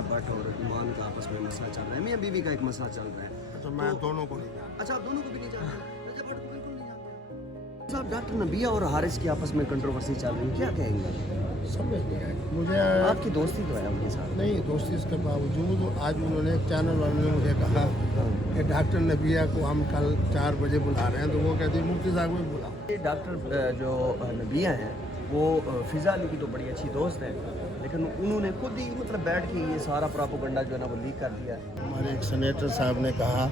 आलिशा भट्ट और ईमान का आपस में मसला चल रहा है, मियां बीवी का एक मसला चल रहा है। तो मैं दोनों को नहीं जानता। अच्छा, आप दोनों को भी नहीं जानते? रजा भट्ट को बिल्कुल नहीं जानते साहब। डॉक्टर नबिया और हारिस की आपस में कंट्रोवर्सी चल रही है, क्या कहेंगे? समझ नहीं आया मुझे। आपकी दोस्ती तो है उनके साथ? नहीं, दोस्ती इसके बावजूद आज उन्होंने एक चैनल वाले ने मुझे कहा कि डॉक्टर नबिया को हम कल 4 बजे बुला रहे हैं, तो वो कहती है मुफ्ती साहब को बुला। ये डॉक्टर जो नबिया हैं वो फिजा अली की तो बड़ी अच्छी दोस्त है, लेकिन उन्होंने खुद ही मतलब बैठ के ये सारा प्रोपेगेंडा जो है ना वो लीक कर दिया है। हमारे एक सेनेटर साहब ने कहा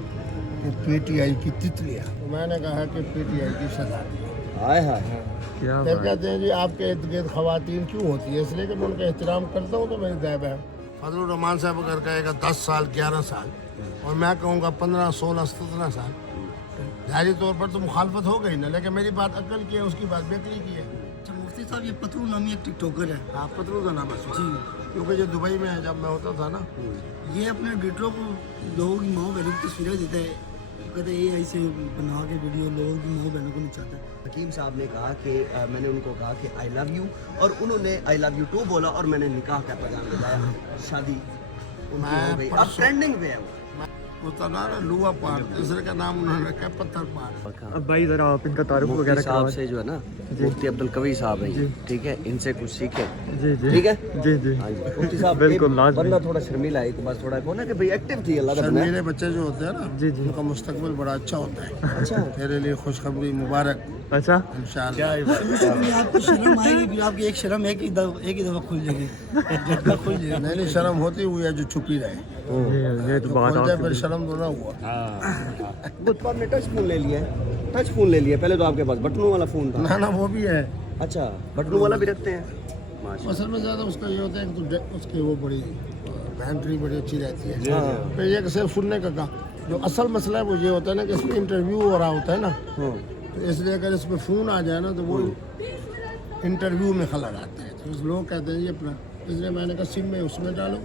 कि पीटीआई की तितलियाँ, तो मैंने कहा कि पीटीआई की सजा। हाय हाय, फिर कहते हैं जी आपके इर्द गिर्द खवातीन क्यों होती है? इसलिए कि मैं उनका एहतराम करता हूँ, तो मेरी दायब है। फजलुर रहमान साहब अगर कहेगा 10 साल 11 साल और मैं कहूँगा 15 16 17 साल, जाहिर तौर पर तो मुखालफत हो गई ना, लेकिन मेरी बात अक्ल की है, उसकी बात बेकली की है। अच्छा मुफ्ती साहब, ये पतलू नामी एक टिकटॉकर है। आप पतलू का नाम है जी, क्योंकि जो दुबई में है, जब मैं होता था ना, ये अपने डिटरो को लोगों की माँ बहनों की तस्वीरें देता है, कहते हैं ये ऐसे बना के वीडियो लोगों की माँ बहनों को नहीं चाहता। हकीम साहब ने कहा कि मैंने उनको कहा कि आई लव यू, और उन्होंने आई लव यू टू बोला, और मैंने निकाह का पैगाम दिलाया, शादी उनकी हो गई। अब ट्रेंडिंग पे है वो। उसका नाम है लुआ पार, दूसरे का नाम उन्होंने रखा पत्थर पार। अब भाई जरा आप इनका तारुफ मुफ्ती वगैरह साहब करवा से जो है ना, मुफ्ती अब्दुल कवी साहब हैं, ठीक है, इनसे कुछ सीखे। जी जी ठीक है जी जी हाँ जी मुफ्ती साहब, बिल्कुल एक लाजमी। बंदा थोड़ा शर्मीला है, एक बार थोड़ा को ना कि भाई एक्टिव थी, अल्लाह का बनाया। मेरे बच्चे जो होते हैं ना, जी जी उनका मुस्तकबिल बड़ा अच्छा होता है। अच्छा तेरे लिए खुशखबरी मुबारक अच्छा इंशाअल्लाह। आपको शर्म आएगी कि आपकी एक शर्म एक ही दफा खुल जाएगी, झटका खुल जाएगा। नहीं नहीं, शर्म होती हुई है जो छुपी रहे, ये तो जो बात खोल जाए आपकी फिर शर्म तो ना हुआ। तो आपने टच फोन ले लिया है? टच फोन ले लिया, पहले तो आपके पास बटनों वाला फोन था। ना ना, वो भी है। अच्छा, बटनों वाला भी रखते हैं? माशाल्लाह। असल में ज़्यादा उसका ये होता है कि तो उसकी वो बड़ी बैटरी बड़ी अच्छी रहती है। हाँ। फिर ये कि सिर्फ सुनने का काम, जो असल मसला है वो ये होता है ना कि इसमें इंटरव्यू हो रहा होता है ना, हाँ। तो इसलिए अगर इसमें फ़ोन आ जाए ना तो वो इंटरव्यू में खलल आता है, तो लोग कहते हैं ये अपना, इसलिए मैंने कहा सिम में उसमें डालो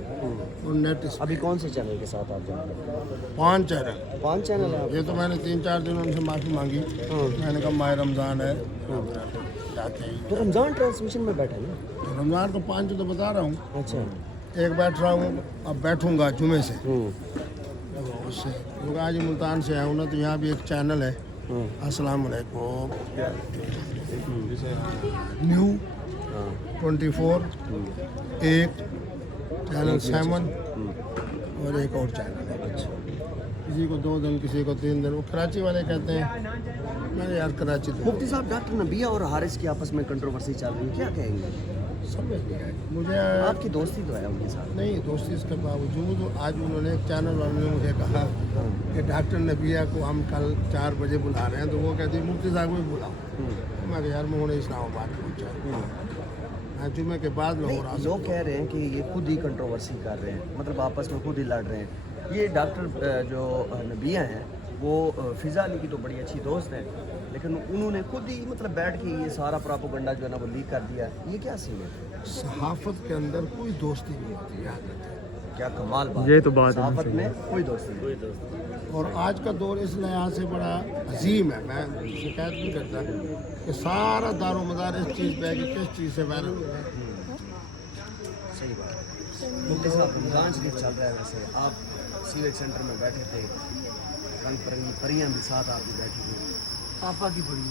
और नेट इस। अभी कौन से चैनल के साथ आप जा रहे हैं? 5 चैनल, 5 चैनल है आप? ये तो मैंने 3-4 दिन उनसे माफ़ी मांगी। मैंने कहा माह रमज़ान है, जाते ही तो रमजान ट्रांसमिशन में बैठे हैं ना? तो रमज़ान तो 5 तो बता रहा हूँ, अच्छा। एक बैठ रहा हूँ, अब बैठूंगा जुमे से उससे, क्योंकि आज मुल्तान से आया हूँ ना, तो यहाँ भी एक चैनल है अस्सलाम वालेकुम न्यू 24, एक चैनल 7 और एक और चैनल है। किसी को 2 दिन, किसी को 3 दिन। वो कराची वाले कहते हैं, मैंने यार कराची तो मुफ्ती साहब, डॉक्टर नबिया और हारिस की आपस में कंट्रोवर्सी चल रही है, क्या कहेंगे? समझ नहीं आया मुझे। आपकी दोस्ती तो है उनके साथ? नहीं, दोस्ती इसके बावजूद आज उन्होंने एक चैनल वाले ने मुझे कहा कि डॉक्टर नबिया को हम कल 4 बजे बुला रहे हैं, तो वो कहती है मुफ्ती साहब को बुलाओ। तो मैं यार मैं उन्हें इस्लामाबाद पहुँचा, मैं जुमे के बाद लाहौर आ लोग कह रहे हैं कि ये खुद ही कंट्रोवर्सी कर रहे हैं, मतलब आपस में खुद ही लड़ रहे हैं। ये डॉक्टर जो नबिया हैं वो फिजा अली की तो बड़ी अच्छी दोस्त है, लेकिन उन्होंने खुद ही मतलब बैठ के ये सारा प्रोपेगेंडा जो है ना वो लीक कर दिया है। ये क्या सीन है? सहाफत के अंदर कोई दोस्ती नहीं होती, याद रखें। क्या कमाल बात ये तो बात है, सहाफत सही में कोई दोस्ती नहीं। और आज का दौर इस लिहाज से बड़ा अजीम है, मैं शिकायत नहीं करता कि सारा दारोमदार इस चीज़ पे है कि किस चीज़ से वायरल हो रहा है। सही बात है। मुफ्ती साहब, रमजान शरीफ चल रहा है, वैसे आप सीवेज सेंटर में बैठे थे, रंग बिरंगी परियां भी साथ आपकी बैठी हुई, पापा की बड़ी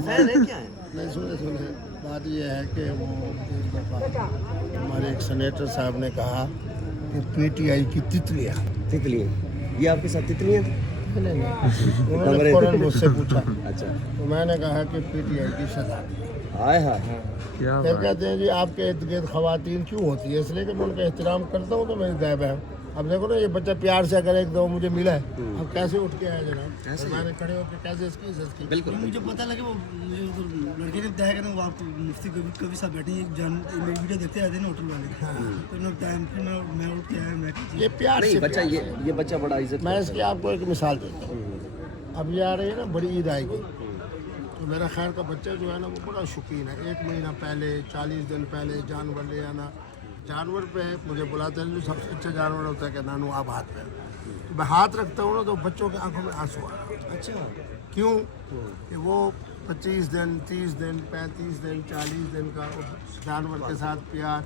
फैन है क्या है? नहीं, सुने बात यह है कि वो एक दफ़ा हमारे एक सेनेटर साहब ने कहा कि पीटीआई की तितलियाँ, तितली, ये आपके साथ तितलियां थी? उन्होंने फौरन मुझसे पूछा, अच्छा। तो मैंने कहा कि पीटीआई की सजा। हाय हाय, क्या फिर बात। कहते हैं जी आपके इर्द गिर्द खवातीन क्यों होती है? इसलिए कि मैं उनका एहतराम करता हूँ, तो मेरी दायब है। अब देखो ना, ये बच्चा प्यार से अगर एक दो मुझे मिला है, अब कैसे उठ के आया जनाब, ऐसे ही। मैंने खड़े होकर कैसे इसकी इज्जत की। बिल्कुल। मुझे पता लगे वो मुझे उधर लड़के ने बताया कि वो आपको मुफ्ती कभी साहब बैठे एक जान मेरी वीडियो देखते आए थे ना होटल वाले, तो उन्होंने बताया, फिर मैं उठ के आया, मैं ये प्यार नहीं से बच्चा, प्यार। ये बच्चा बड़ा इज्जत मैं करता इसकी आपको एक मिसाल देता हूँ। अब ये आ रही है ना बड़ी ईद आएगी, तो मेरा खैर का बच्चा जो है ना वो बड़ा शौकीन है। 1 महीना पहले, 40 दिन पहले जानवर ले आना। जानवर पे मुझे बुलाते हैं, जो सबसे अच्छा जानवर होता है कि नानू आप हाथ पे, तो मैं हाथ रखता हूँ ना तो बच्चों की आंखों में आंसू आ रहा है। अच्छा। क्यों? कि वो 25 दिन 30 दिन 35 दिन 40 दिन का जानवर के साथ प्यार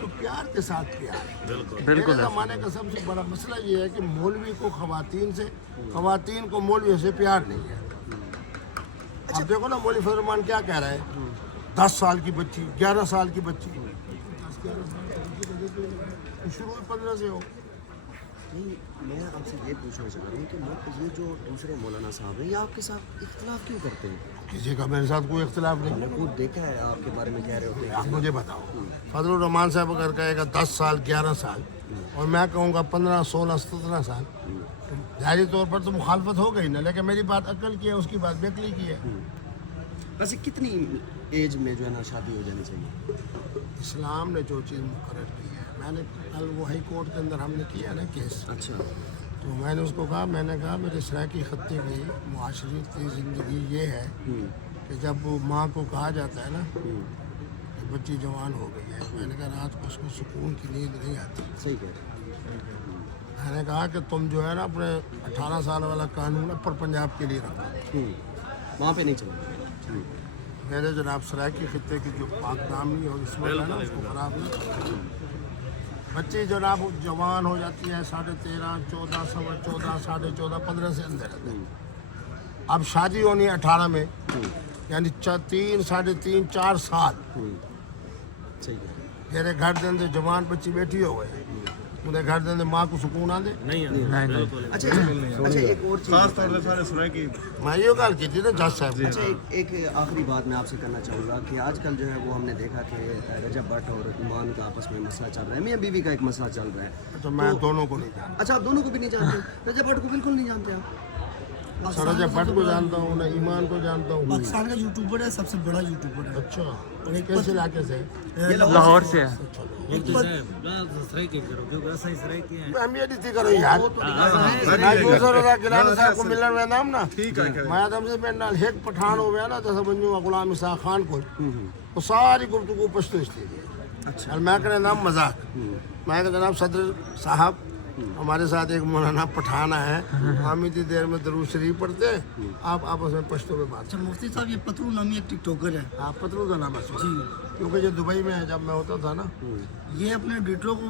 तो प्यार के साथ प्यार बिल्कुल मेरे ज़माने का सबसे बड़ा मसला ये है कि मौलवी को खवातीन को मौलवियों से प्यार नहीं है। अब देखो ना मौलवी फजल रहमान क्या कह रहा है 10 साल की बच्ची 11 साल की बच्ची 10-11 साल की बच्ची तो शुरू 15 से हो। नहीं, मैं आपसे ये पूछना चाह रहा हूँ कि ये जो दूसरे मौलाना साहब हैं ये आपके साथ इख्तलाफ क्यों करते हैं? किसी का मेरे साथ कोई इख्तिलाफ नहीं मैंने खुद देखा है आपके बारे में कह रहे होते हैं। आप मुझे बताओ फजल रहमान साहब अगर कहेगा 10 साल 11 साल और मैं कहूँगा 15 16 17 साल तो जाहिर तौर पर तो मुखालफत हो गई ना, लेकिन मेरी बात अक्ल की है उसकी बात बेकली की है। वैसे कितनी एज में जो है ना शादी हो जानी चाहिए? इस्लाम ने जो चीज़ मुकर्रर की है, मैंने कल वो हाई कोर्ट के अंदर हमने किया ना केस, अच्छा, तो मैंने उसको कहा मेरे सराकी खत्ते की मुआशरी की ज़िंदगी ये है कि जब वो माँ को कहा जाता है ना कि बच्ची जवान हो गई है, मैंने कहा रात को उसको सुकून की नींद नहीं आती। सही कह रहे मैंने कहा कि तुम जो है ना अपने 18 साल वाला कानून अपर पंजाब के लिए रखो, हैं। वहाँ पे नहीं चलेगा। मेरे जनाब सराकी खत्ते की जो पाक दामनी और इसमें है ना उसको ख़राब नहीं करो। बच्ची जनाब जवान हो जाती है 13.5 14 14 14.5 15 से अंदर अब शादी होनी है 18 में, यानी 3 3.5 4 साल सही कह रहे मेरे घर के अंदर जवान बच्ची बैठी हो गए मेरे घर के अंदर माँ को सुकून आ दे नहीं अच्छा, एक और चीज़ मैं ये गल की थी ना जज साहब अच्छा, एक आखिरी बात मैं आपसे करना चाहूँगा कि आजकल जो है वो हमने देखा कि रजब भट्ट और ईमान का आपस में मसला चल रहा है, मियाँ बीवी का एक मसला चल रहा है। तो मैं दोनों को नहीं जानता, अच्छा, आप दोनों को भी नहीं जानते? रजब भट्ट को बिल्कुल नहीं जानते आप? रजब भट्ट को जानता हूँ ना ईमान को जानता हूँ। पाकिस्तान का यूट्यूबर है, सबसे बड़ा यूट्यूबर है। अच्छा, और एक कैसे इलाके से ये लाहौर से है। हम ये नहीं करो यार मैं दूसरा गिलानी साहब को मिलने में नाम ना ठीक है मैं तुमसे मेरे एक पठान हो गया ना जैसे बंजू गुलाम इसाक खान को वो सारी गुफ्तगू पश्तो इसलिए अच्छा और मैं कहना नाम मजाक मैं कहता जनाब सदर साहब हमारे साथ एक मौलाना पठाना है हम इतनी देर में दरूद शरीफ पढ़ते हैं आप आपस में पश्तो में बात। अच्छा मुफ्ती साहब ये पतरू नामी एक टिकटॉकर है। आप पतलू का नाम है जी क्योंकि जो दुबई में है जब मैं होता था ना ये अपने डिटरो को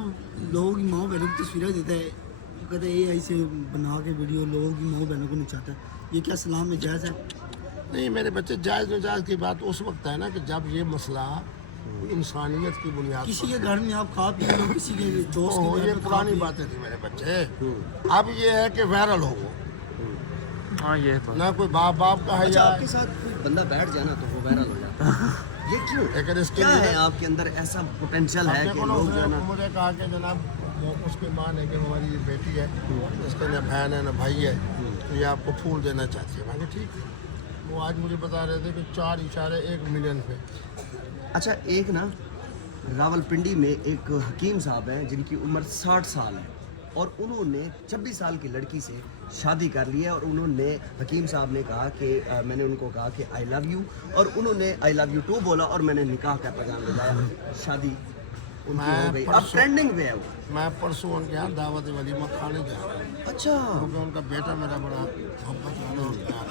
लोगों की माँ बहनों की तस्वीरें देता है, वो कहते हैं ये ऐसे बना के वीडियो लोगों की माँ बहनों को नचाता है, ये क्या इस्लाम में जायज़ है? नहीं मेरे बच्चे जायज़ नाजायज़ की बात उस वक्त है ना कि जब ये मसला इंसानियत की बुनियाद किसी के घर में आप खा पी लो, किसी के दोस्त के घर ये में खा पुरानी पी- बातें थी मेरे बच्चे। अब ये है कि वायरल हो वो हाँ ये बात ना कोई बाप का है अच्छा, या आपके साथ कोई बंदा बैठ जाए ना तो वो वायरल हो जाता है, ये क्यों? लेकिन इसके क्या लिए है आपके अंदर ऐसा पोटेंशियल है कि देखो ना लोग जो है उसने ना मुझे कहा कि जनाब वो उसकी माँ ने कि हमारी ये बेटी है इसका ना बहन है ना भाई है तो ये आपको फूल देना चाहती है। मैंने ठीक है वो आज मुझे बता रहे थे कि 4.1 मिलियन पे। अच्छा, एक ना रावलपिंडी में एक हकीम साहब हैं जिनकी उम्र 60 साल है और उन्होंने 26 साल की लड़की से शादी कर ली है और उन्होंने हकीम साहब ने कहा कि मैंने उनको कहा कि आई लव यू और उन्होंने आई लव यू टू बोला और मैंने निकाह का पैगाम दिलाया, शादी उनकी हो गई। अब ट्रेंडिंग पे है वो। मैं परसों उनके यहाँ दावत वलीमा खाने जा रहा हूँ अच्छा, क्योंकि उनका बेटा मेरा बड़ा मोहब्बत वाला उसके यहाँ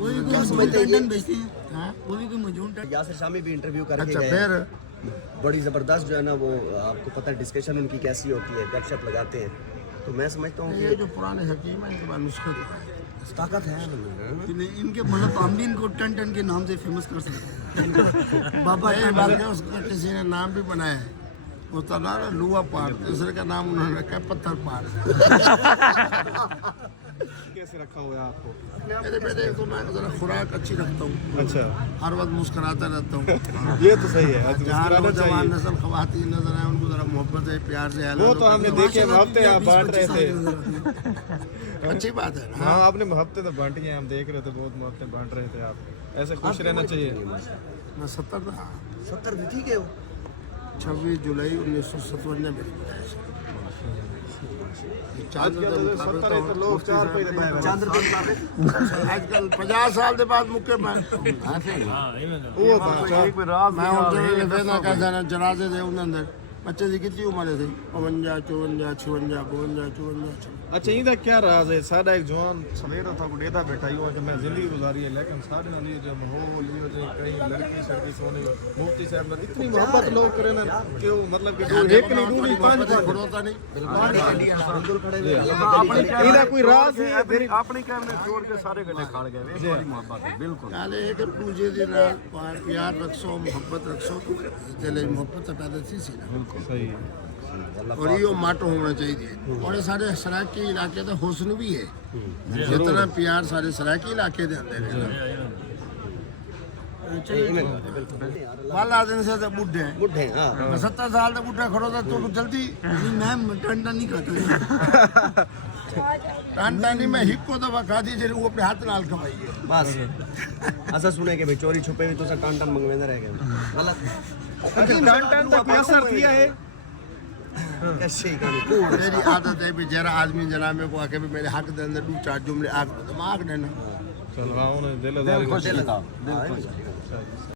वो भी क्या कोई समझते हैं टंडन बेचते हैं, हाँ? वो भी कोई मजून टंडन। यासिर शामी भी इंटरव्यू करके अच्छा गए फिर हैं। बड़ी ज़बरदस्त जो है ना वो आपको पता है डिस्कशन उनकी कैसी होती है, गपशप लगाते हैं, तो मैं समझता हूँ ये कि जो पुराने हकीम हैं इनके पास नुस्खे तो हैं। ताकत है। इनके मतलब हम भी इनको टन टन के नाम से फेमस कर सकते हैं। बाबा ये बात है उसका किसी ने नाम भी बनाया है उसका नाम है लुआ पार, दूसरे का नाम उन्होंने रखा है पत्थर पार। कैसे रखा हुआ है आपको? मेरे बेटे को मैं जरा खुराक अच्छी रखता हूँ, अच्छा, हर वक्त मुस्कुराता रहता हूँ। ये तो सही है, जहाँ मुस्कुराना नौजवान चाहिए। नस्ल खवातीन नजर आए उनको जरा मोहब्बत है प्यार से वो तो हमने देखे हफ्ते आप बांट रहे थे। अच्छी बात है ना। हाँ आपने हफ्ते तो बांटी हैं, हम देख रहे थे, बहुत हफ्ते बांट रहे थे आप। ऐसे खुश रहना चाहिए। मैं 70 रहा 70 भी ठीक है वो। 26 जुलाई 1957 में मेरी पैदाइश है। लोग 4 पे चांद रुपये मुताबिक आजकल 50 साल के बाद मुक्के मैं वो मैं उनसे वेदना का जनाजे दे उन अंदर बच्चे की कितनी उम्र थी 52 54 56 52 54 अच्छा इनका क्या राज है सादा एक जवान सवेरा था डेदा बैठा ही हो कि मैं जिंदगी गुजारी है लेकिन सारे नाल ये जो माहौल ये जो कहीं लड़की सड़की सोने मुफ्ती साहब ने इतनी मोहब्बत लोग करे ना क्यों मतलब कि दो एक नहीं दो नहीं पांच खड़ोता नहीं इनका कोई राज है तेरी अपनी कैमरे छोड़ के सारे गड्ढे खाड़ गए वे बड़ी मोहब्बत है बिल्कुल नाले एक दूजे दे नाल प्यार रखो मोहब्बत रखो दिल मोहब्बत पैदा थी सी ना सही है और ये माटो होना चाहिए और ये सारे सराकी इलाके का हुस्न भी है जितना प्यार सारे सराकी इलाके दे अंदर है वाला दिन से तो बुढ़े हैं बुढ़े हाँ 70 साल का बुढ़ा खड़ो था तो जल्दी नहीं मैं टंडा नहीं खाता टांटा नहीं मैं हिक्को दफा खाधी जे वो अपने हाथ नाल खवाई है बस असा सुने के भाई चोरी छुपे हुए तो सा टान टान मंगवेंदा रह गए गलत टान टान तक असर किया है कैसे कहानी मेरी आदत है भी जरा आदमी जनाब को आके भी मेरे हक दे अंदर 2-4 जुमले आग दिमाग देना चलो हाँ उन्हें दिल दिल लगाओ